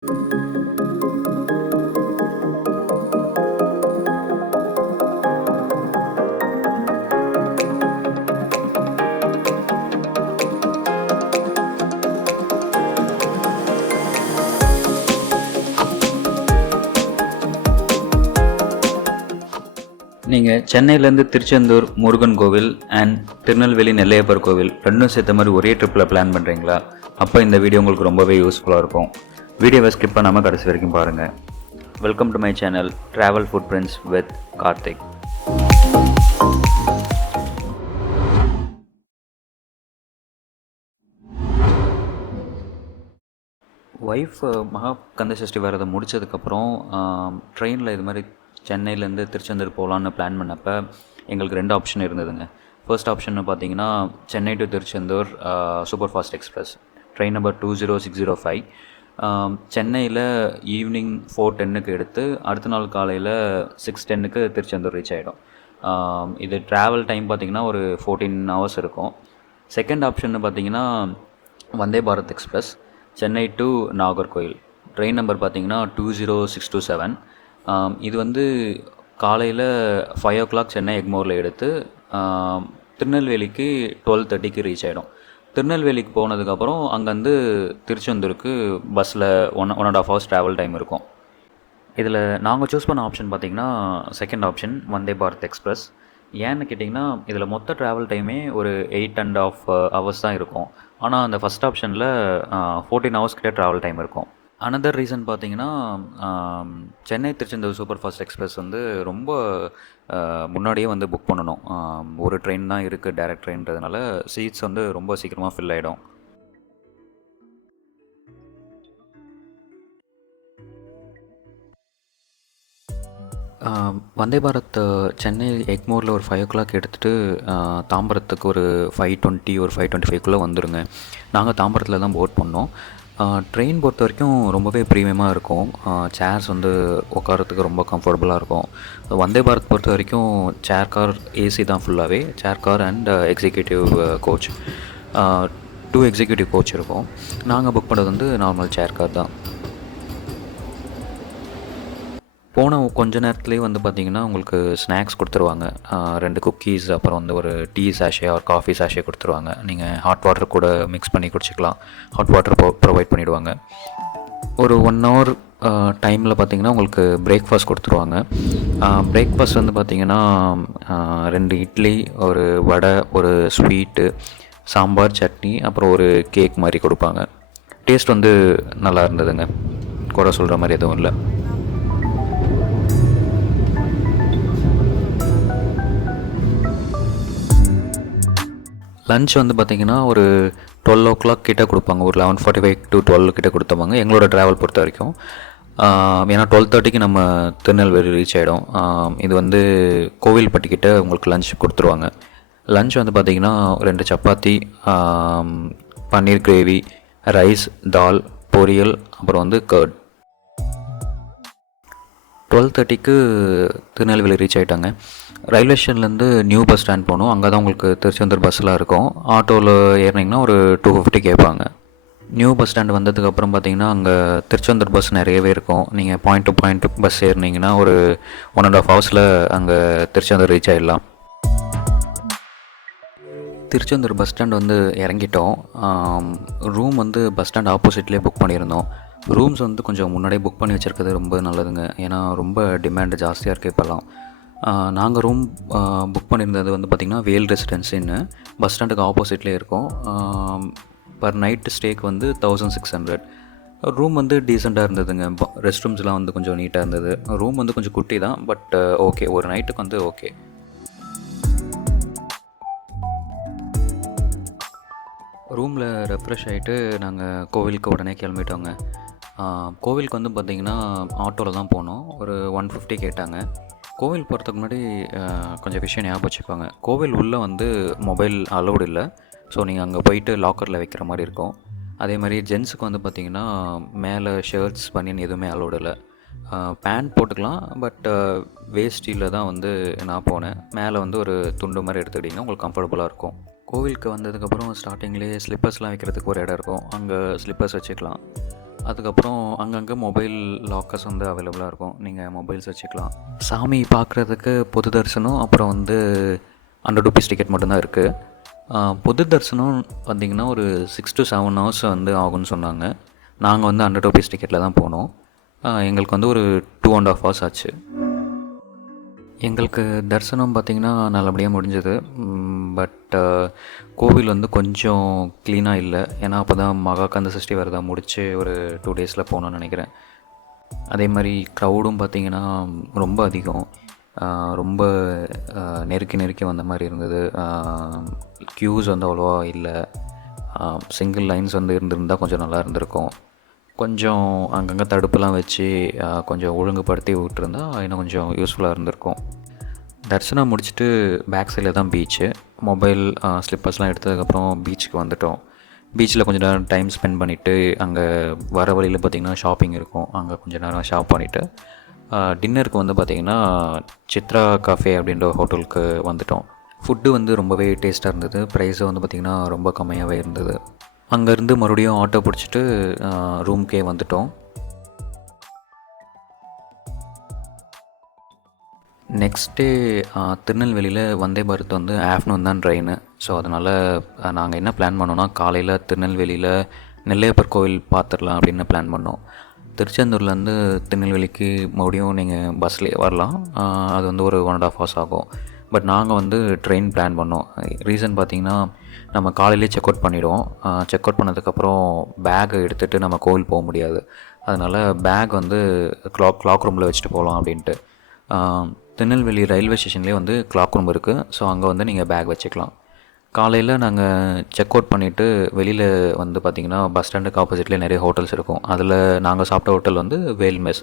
நீங்கள் சென்னையிலேருந்து திருச்செந்தூர் முருகன் கோவில் அண்ட் திருநெல்வேலி நெல்லையப்பர் கோவில் ரெண்டும் சேர்த்த மாதிரி ஒரே ட்ரிப்பில் பிளான் பண்ணுறீங்களா? அப்போ இந்த வீடியோ உங்களுக்கு ரொம்பவே யூஸ்ஃபுல்லாக இருக்கும். வீடியோவை ஸ்கிப் பண்ணாமல் கடைசி வரைக்கும் பாருங்கள். Welcome to my channel travel food prints with Karthik. Wife மகா கந்த சஷ்டி வரதை முடித்ததுக்கப்புறம் ட்ரெயினில் இது மாதிரி சென்னையிலேருந்து திருச்செந்தூர் போகலான்னு பிளான் பண்ணப்போ எங்களுக்கு 2 ஆப்ஷன் இருந்ததுங்க. ஃபர்ஸ்ட் ஆப்ஷன் பார்த்தீங்கன்னா Chennai to Tiruchendur super fast express train number 20605. சென்னையில் ஈவினிங் 4:10 எடுத்து அடுத்த நாள் காலையில் 6:10 திருச்செந்தூர் ரீச் ஆகிடும். இது ட்ராவல் டைம் பார்த்திங்கன்னா ஒரு 14 hours இருக்கும். செகண்ட் ஆப்ஷன் பார்த்திங்கன்னா Vande Bharat Express Chennai to Nagercoil train number பார்த்திங்கன்னா 20627. இது வந்து காலையில் 5 o'clock சென்னை எக்மோரில் எடுத்து திருநெல்வேலிக்கு 12:30 ரீச் ஆகிடும். திருநெல்வேலிக்கு போனதுக்கப்புறம் அங்கேருந்து திருச்செந்தூருக்கு பஸ்ஸில் 1.5 hours ட்ராவல் டைம் இருக்கும். இதில் நாங்கள் சூஸ் பண்ண ஆப்ஷன் பார்த்திங்கன்னா செகண்ட் ஆப்ஷன் வந்தே பாரத் எக்ஸ்பிரஸ். ஏன்னு கேட்டிங்கன்னா இதில் மொத்த ட்ராவல் டைமே ஒரு 8.5 hours தான் இருக்கும். ஆனால் அந்த ஃபஸ்ட் ஆப்ஷனில் 14 hours கிட்டே ட்ராவல் டைம் இருக்கும். அனதர் ரீசன் பார்த்தீங்கன்னா Chennai Tiruchendur super fast express வந்து ரொம்ப முன்னாடியே வந்து புக் பண்ணணும். ஒரு ட்ரெயின் தான் இருக்குது டைரக்ட் ட்ரெயின்றதுனால சீட்ஸ் வந்து ரொம்ப சீக்கிரமாக ஃபில் ஆகிடும். வந்தே பாரத் சென்னை எக்மோரில் ஒரு 5 o'clock எடுத்துகிட்டு தாம்பரத்துக்கு ஒரு 5:20 ஒரு 5:25 வந்துடுங்க. நாங்கள் தாம்பரத்தில் தான் போட் பண்ணோம். ட்ரெயின் பொறுத்த வரைக்கும் ரொம்பவே ப்ரீமியமாக இருக்கும். சேர்ஸ் வந்து உட்காரத்துக்கு ரொம்ப கம்ஃபர்டபுளாக இருக்கும். வந்தே பாரத் பொறுத்த வரைக்கும் சேர் கார் ஏசி தான் ஃபுல்லாகவே. Chair car and executive coach 2 executive coach இருக்கும். நாங்கள் புக் பண்ணது வந்து நார்மல் சேர் கார் தான். போன கொஞ்ச நேரத்துலேயே வந்து பார்த்திங்கன்னா உங்களுக்கு ஸ்நாக்ஸ் கொடுத்துருவாங்க. 2 குக்கீஸ் அப்புறம் வந்து ஒரு டீ சாஷே ஒரு காஃபி சாஷே கொடுத்துருவாங்க. நீங்கள் ஹாட் வாட்டர் கூட மிக்ஸ் பண்ணி குடிச்சிக்கலாம். ஹாட் வாட்டர் ப்ரொவைட் பண்ணிவிடுவாங்க. ஒரு 1 hour டைமில் பார்த்திங்கன்னா உங்களுக்கு பிரேக்ஃபாஸ்ட் கொடுத்துருவாங்க. பிரேக்ஃபாஸ்ட் வந்து பார்த்திங்கன்னா 2 இட்லி ஒரு வடை ஒரு ஸ்வீட்டு சாம்பார் சட்னி அப்புறம் ஒரு கேக் மாதிரி கொடுப்பாங்க. டேஸ்ட் வந்து நல்லா இருந்ததுங்க, குறை சொல்கிற மாதிரி எதுவும் இல்லை. லன்ச் வந்து பார்த்திங்கன்னா ஒரு 12 o'clock கிட்டே கொடுப்பாங்க. ஒரு 11:45 to 12 கிட்டே கொடுத்துருவாங்க எங்களோட ட்ராவல் பொறுத்த வரைக்கும். ஏன்னா 12:30 நம்ம திருநெல்வேலி ரீச் ஆகிடும். இது வந்து கோவில்பட்டிக்கிட்ட உங்களுக்கு லன்ச் கொடுத்துருவாங்க. லன்ச் வந்து பார்த்திங்கன்னா 2 சப்பாத்தி பன்னீர் கிரேவி ரைஸ் தால் பொரியல் அப்புறம் வந்து கர்ட். 12:30 திருநெல்வேலி ரீச் ஆகிட்டாங்க. ரயில்வே ஸ்டேஷன்லேருந்து நியூ பஸ் ஸ்டாண்ட் போகணும். அங்கே தான் உங்களுக்கு திருச்செந்தூர் பஸ்ஸெலாம் இருக்கும். ஆட்டோவில் ஏறினீங்கன்னா ஒரு 250 கேட்பாங்க. நியூ பஸ் ஸ்டாண்ட் வந்ததுக்கப்புறம் பார்த்திங்கன்னா அங்கே திருச்செந்தூர் பஸ் நிறையவே இருக்கும். நீங்கள் பாயிண்ட் டு பாயிண்ட் பஸ் ஏறினீங்கன்னா ஒரு 1.5 hours அங்கே திருச்செந்தூர் ரீச் ஆகிடலாம். திருச்செந்தூர் பஸ் ஸ்டாண்ட் வந்து இறங்கிட்டோம். ரூம் வந்து பஸ் ஸ்டாண்ட் ஆப்போசிட்லேயே புக் பண்ணியிருந்தோம். ரூம்ஸ் வந்து கொஞ்சம் முன்னாடியே புக் பண்ணி வச்சுருக்கிறது ரொம்ப நல்லதுங்க. ஏன்னா ரொம்ப டிமாண்டு ஜாஸ்தியாக இருக்குது இப்போல்லாம். நாங்கள் ரூம் புக் பண்ணியிருந்தது வந்து பார்த்திங்கன்னா வேல் ரெசிடென்சின்னு பஸ் ஸ்டாண்டுக்கு ஆப்போசிட்லேயே இருக்கும். பர் நைட்டு ஸ்டேக்கு வந்து 1600. ரூம் வந்து டீசெண்டாக இருந்ததுங்க. ரெஸ்ட் ரூம்ஸ்லாம் வந்து கொஞ்சம் நீட்டாக இருந்தது. ரூம் வந்து கொஞ்சம் குட்டி தான், பட் ஓகே, ஒரு நைட்டுக்கு வந்து ஓகே. ரூமில் ரெஃப்ரெஷ் ஆகிட்டு நாங்கள் கோவிலுக்கு உடனே கிளம்பிட்டோங்க. கோவிலுக்கு வந்து பார்த்திங்கன்னா ஆட்டோவில் தான் போனோம். ஒரு 150 கேட்டாங்க. கோவில் போகிறதுக்கு முன்னாடி கொஞ்சம் விஷயம் ஞாபகம் வச்சுக்கோங்க. கோவில் உள்ளே வந்து மொபைல் அலௌடு இல்லை. ஸோ நீங்கள் அங்கே போயிட்டு லாக்கரில் வைக்கிற மாதிரி இருக்கும். அதே மாதிரி ஜென்ஸுக்கு வந்து பார்த்திங்கன்னா மேலே ஷர்ட்ஸ் பனியன் எதுவுமே அலௌடு இல்லை. பேண்ட் போட்டுக்கலாம், பட் வேஷ்டியில் தான் வந்து நான் போனேன். மேலே வந்து ஒரு துண்டு மாதிரி எடுத்துக்கிட்டிங்கன்னா உங்களுக்கு கம்ஃபர்டபுளாக இருக்கும். கோவிலுக்கு வந்ததுக்கப்புறம் ஸ்டார்டிங்லேயே ஸ்லிப்பர்ஸ்லாம் வைக்கிறதுக்கு ஒரு இடம் இருக்கும். அங்கே ஸ்லிப்பர்ஸ் வச்சுக்கலாம். அதுக்கப்புறம் அங்கங்கே மொபைல் லாக்கர்ஸ் வந்து அவைலபிளாக இருக்கும், நீங்கள் மொபைல்ஸ் வச்சுக்கலாம். சாமி பார்க்குறதுக்கு பொது தரிசனம் அப்புறம் வந்து ₹100 டிக்கெட் மட்டும்தான் இருக்குது. பொது தரிசனம் பார்த்திங்கன்னா ஒரு 6 to 7 ஹவர்ஸ் வந்து ஆகும்னு சொன்னாங்க. நாங்கள் வந்து ₹100 டிக்கெட்டில் தான் போனோம். எங்களுக்கு வந்து ஒரு 2.5 ஹவர்ஸ் ஆச்சு. எங்களுக்கு தரிசனம் பார்த்திங்கன்னா நல்லபடியாக முடிஞ்சது. பட் கோவில் வந்து கொஞ்சம் க்ளீனாக இல்லை. ஏன்னா அப்போ தான் மகா கந்த சஷ்டி விரதம் முடித்து ஒரு 2 டேஸில் போகணுன்னு நினைக்கிறேன். அதே மாதிரி க்ரௌடும் பார்த்திங்கன்னா ரொம்ப அதிகம். ரொம்ப நெருக்கி நெருக்கி வந்த மாதிரி இருந்தது. க்யூஸ் வந்து அவ்வளோவா இல்லை. சிங்கிள் லைன்ஸ் வந்து இருந்திருந்தால் கொஞ்சம் நல்லா இருந்திருக்கும். கொஞ்சம் அங்கங்கே தடுப்புலாம் வச்சு கொஞ்சம் ஒழுங்குபடுத்தி விட்டுருந்தா இன்னும் கொஞ்சம் யூஸ்ஃபுல்லாக இருந்திருக்கும். தரிசனம் முடிச்சுட்டு பேக் சைடில் தான் பீச்சு. மொபைல் ஸ்லிப்பர்ஸ்லாம் எடுத்ததுக்கப்புறம் பீச்சுக்கு வந்துவிட்டோம். பீச்சில் கொஞ்சம் நேரம் டைம் ஸ்பெண்ட் பண்ணிவிட்டு அங்கே வர வழியில் பார்த்திங்கன்னா ஷாப்பிங் இருக்கும், அங்கே கொஞ்சம் நேரம் ஷாப் பண்ணிவிட்டு டின்னருக்கு வந்து பார்த்திங்கன்னா சித்ரா காஃபே அப்படின்ற ஹோட்டலுக்கு வந்துவிட்டோம். ஃபுட்டு வந்து ரொம்பவே டேஸ்ட்டாக இருந்தது. ப்ரைஸும் வந்து பார்த்திங்கன்னா ரொம்ப கம்மியாகவே இருந்தது. அங்கேருந்து மறுபடியும் ஆட்டோ பிடிச்சிட்டு ரூம்க்கே வந்துவிட்டோம். நெக்ஸ்ட் டே திருநெல்வேலியில் வந்தே பாரத் வந்து ஆஃப்டர்நூன் தான் ட்ரெயின். ஸோ அதனால் நாங்கள் என்ன பிளான் பண்ணோன்னா, காலையில் திருநெல்வேலியில் நெல்லையப்பர் கோவில் பார்த்துடலாம் அப்படின்னு பிளான் பண்ணோம். திருச்செந்தூர்லேருந்து திருநெல்வேலிக்கு மறுபடியும் நீங்கள் பஸ்லேயே வரலாம். அது வந்து ஒரு 1.5 ஹவர்ஸ் ஆகும். பட் நாங்கள் வந்து ட்ரெயின் பிளான் பண்ணோம். ரீசன் பார்த்திங்கன்னா, நம்ம காலையிலே செக் அவுட் பண்ணிவிடுவோம். செக் அவுட் பண்ணதுக்கப்புறம் பேக்கை எடுத்துகிட்டு நம்ம கோவில் போக முடியாது. அதனால் பேக் வந்து கிளாக் ரூமில் வச்சுட்டு போகலாம் அப்படின்ட்டு. திருநெல்வேலி ரயில்வே ஸ்டேஷன்லேயே வந்து கிளாக் ரூம் இருக்குது. ஸோ அங்கே வந்து நீங்கள் பேக் வச்சுக்கலாம். காலையில் நாங்கள் செக் அவுட் பண்ணிவிட்டு வெளியில் வந்து பார்த்திங்கன்னா பஸ் ஸ்டாண்டுக்கு ஆப்போசிட்லேயே நிறைய ஹோட்டல்ஸ் இருக்கும். அதில் நாங்கள் சாப்பிட்ட ஹோட்டல் வந்து வேல் மெஸ்.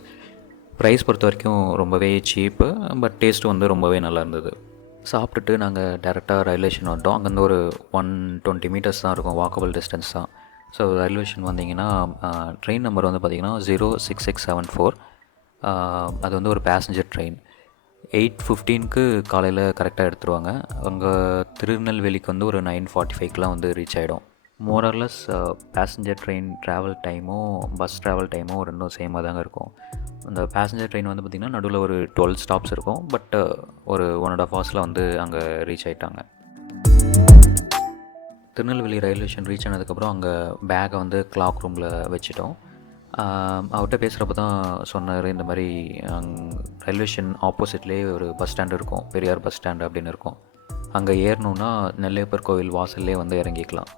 ப்ரைஸ் பொறுத்த வரைக்கும் ரொம்பவே சீப்பு, பட் டேஸ்ட்டு வந்து ரொம்பவே நல்லா இருந்தது. சாப்பிட்டுட்டு நாங்கள் டேரெக்டாக ரயில்வே ஸ்டேஷன் வந்துட்டோம். அங்கேருந்து ஒரு 120 மீட்டர்ஸ் தான் இருக்கும், வாக்கபிள் டிஸ்டன்ஸ் தான். ஸோ ரயில்வே ஸ்டேஷன் வந்தீங்கன்னா ட்ரெயின் நம்பர் வந்து பார்த்திங்கன்னா 06674. அது வந்து ஒரு பேசஞ்சர் ட்ரெயின். 8:15க்கு காலையில் கரெக்டாக எடுத்துருவாங்க. அங்கே திருநெல்வேலிக்கு வந்து ஒரு 9:45க்கெலாம் வந்து ரீச் ஆகிடும். மோரர்லெஸ் பேசஞ்சர் ட்ரெயின் ட்ராவல் டைமும் பஸ் ட்ராவல் டைமும் ரெண்டும் சேமாக தாங்க இருக்கும். அந்த பேசஞ்சர் ட்ரெயின் வந்து பார்த்திங்கன்னா நடுவில் ஒரு 12 ஸ்டாப்ஸ் இருக்கும். பட் ஒரு 1.5 ஹவர்ஸில் வந்து அங்கே ரீச் ஆகிட்டாங்க. திருநெல்வேலி ரயில்வே ஸ்டேஷன் ரீச் ஆனதுக்கப்புறம் அங்கே பேக்கை வந்து கிளாக் ரூமில் வச்சுட்டோம். அவர்கிட்ட பேசுகிறப்ப தான் சொன்னார், இந்த மாதிரி ரயில்வே ஸ்டேஷன் ஆப்போசிட்லேயே ஒரு பஸ் ஸ்டாண்டு இருக்கும், பெரியார் பஸ் ஸ்டாண்டு அப்படின்னு இருக்கும். அங்கே ஏறணுன்னா நெல்லையப்பர் கோவில் வாசல்லே வந்து இறங்கிக்கலாம்.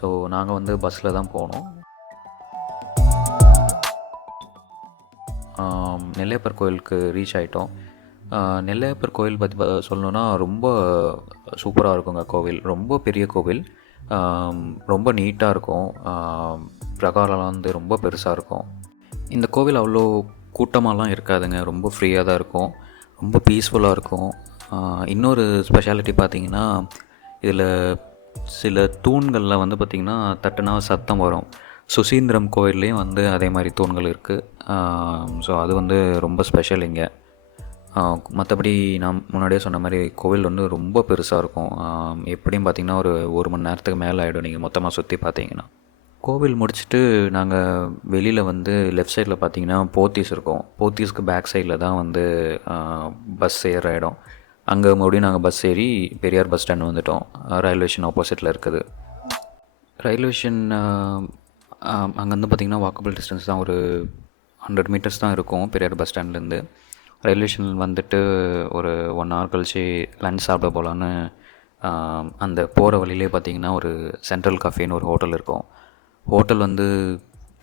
ஸோ நாங்கள் வந்து பஸ்ஸில் தான் போனோம். நெல்லையப்பர் கோயிலுக்கு ரீச் ஆகிட்டோம். நெல்லையப்பர் கோயில் பற்றி சொல்லணுன்னா ரொம்ப சூப்பராக இருக்குங்க. கோவில் ரொம்ப பெரிய கோவில், ரொம்ப நீட்டாக இருக்கும். பிரகாரம்லாம் வந்து ரொம்ப பெருசாக இருக்கும். இந்த கோவில் அவ்வளோ கூட்டமாலாம் இருக்காதுங்க, ரொம்ப ஃப்ரீயாக தான் இருக்கும், ரொம்ப பீஸ்ஃபுல்லாக இருக்கும். இன்னொரு ஸ்பெஷாலிட்டி பார்த்திங்கன்னா, இதில் சில தூண்களில் வந்து பார்த்திங்கன்னா தட்டுனா சத்தம் வரும். சுசீந்திரம் கோயில்லையும் வந்து அதே மாதிரி தூண்கள் இருக்குது. ஸோ அது வந்து ரொம்ப ஸ்பெஷல் இங்கே. மற்றபடி நான் முன்னாடியே சொன்ன மாதிரி கோவில் வந்து ரொம்ப பெருசாக இருக்கும். எப்படியும் பார்த்திங்கன்னா ஒரு மணி நேரத்துக்கு மேலே ஆகிடும் நீங்கள் மொத்தமாக சுற்றி பார்த்தீங்கன்னா. கோவில் முடிச்சுட்டு நாங்கள் வெளியில் வந்து லெஃப்ட் சைடில் பார்த்திங்கன்னா போத்தீஸ் இருக்கும். போத்தீஸ்க்கு பேக் சைடில் தான் வந்து பஸ் ஏற இடம். அங்கே மறுபடியும் நாங்கள் பஸ் ஏறி பெரியார் பஸ் ஸ்டாண்ட் வந்துவிட்டோம். ரயில்வே ஸ்டேஷன் ஆப்போசிட்டில் இருக்குது. ரயில்வே ஸ்டேஷன் அங்கேருந்து பார்த்திங்கன்னா வாக்கபிள் டிஸ்டன்ஸ் தான், ஒரு 100 மீட்டர்ஸ் தான் இருக்கும் பெரியார் பஸ் ஸ்டாண்ட்லேருந்து. ரயில்வே ஸ்டேஷன் வந்துட்டு ஒரு 1 ஹவர் கழித்து லஞ்ச் சாப்பிட போகலான்னு அந்த போகிற வழியிலே பார்த்திங்கன்னா ஒரு சென்ட்ரல் கஃபேன்னு ஒரு ஹோட்டல் இருக்கும். ஹோட்டல் வந்து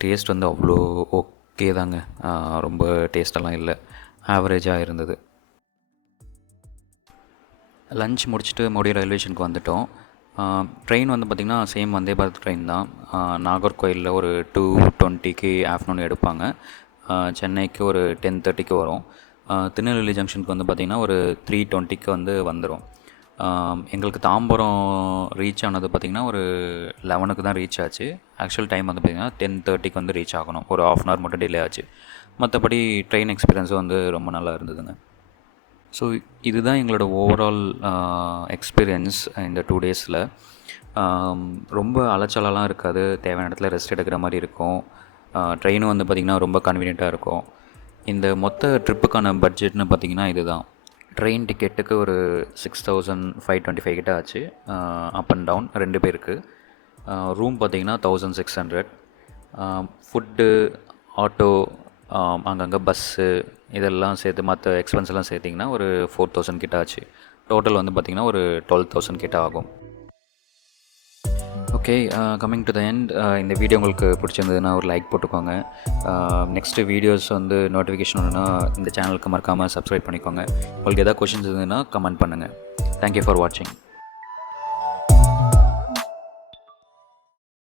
டேஸ்ட் வந்து அவ்வளோ ஓகே தாங்க, ரொம்ப டேஸ்டெல்லாம் இல்லை, ஆவரேஜாக இருந்தது. லஞ்ச் முடிச்சுட்டு மறுபடியும் ரயில்வே ஸ்டேஷனுக்கு வந்துவிட்டோம். ட்ரெயின் வந்து பார்த்திங்கன்னா சேம் வந்தே பாரத் ட்ரெயின் தான். நாகர்கோயிலில் ஒரு 2:20க்கு ஆஃப்டர்நூன் எடுப்பாங்க. சென்னைக்கு ஒரு 10:30க்கு வரும். திருநெல்வேலி ஜங்ஷனுக்கு வந்து பார்த்திங்கன்னா ஒரு 3:20க்கு வந்து வந்துடும். எங்களுக்கு தாம்பரம் ரீச் ஆனது பார்த்திங்கன்னா ஒரு 11க்கு தான் ரீச் ஆச்சு. ஆக்சுவல் டைம் வந்து பார்த்திங்கன்னா 10:30க்கு வந்து ரீச் ஆகணும். ஒரு 1/2 hour மட்டும் டிலே ஆச்சு. மற்றபடி ட்ரெயின் எக்ஸ்பீரியன்ஸும் வந்து ரொம்ப நல்லா இருந்ததுங்க. ஸோ இதுதான் எங்களோட ஓவரால் எக்ஸ்பீரியன்ஸ் இந்த 2 டேஸில். ரொம்ப அலைச்சலெல்லாம் இருக்காது, தேவையான இடத்துல ரெஸ்ட் எடுக்கிற மாதிரி இருக்கும். ட்ரெயினும் வந்து பார்த்திங்கன்னா ரொம்ப கன்வீனியண்ட்டாக இருக்கும். இந்த மொத்த ட்ரிப்புக்கான பட்ஜெட்னு பார்த்திங்கன்னா இதுதான். ட்ரெயின் டிக்கெட்டுக்கு ஒரு 6525 கிட்ட ஆச்சு, அப் அண்ட் டவுன் 2 பேருக்கு. ரூம் பார்த்திங்கன்னா 1600. ஃபுட்டு, ஆட்டோ, அங்கங்கே பஸ்ஸு இதெல்லாம் சேர்த்து மற்ற எக்ஸ்பென்ஸ் எல்லாம் சேர்த்திங்கன்னா ஒரு 4000 கிட்ட ஆச்சு. டோட்டல் வந்து பார்த்திங்கன்னா ஒரு 12,000 கிட்ட ஆகும். Okay, coming to the end. இந்த வீடியோ உங்களுக்கு பிடிச்சிருந்ததுன்னா ஒரு லைக் போட்டுக்கோங்க. நெக்ஸ்ட்டு வீடியோஸ் வந்து நோட்டிஃபிகேஷன் ஒன்றுனா இந்த சேனலுக்கு மறக்காமல் சப்ஸ்கிரைப் பண்ணிக்கோங்க. உங்களுக்கு எதாவது கொஷின்ஸ் இருந்ததுன்னா கமெண்ட் பண்ணுங்கள். தேங்க்யூ ஃபார் வாட்சிங்.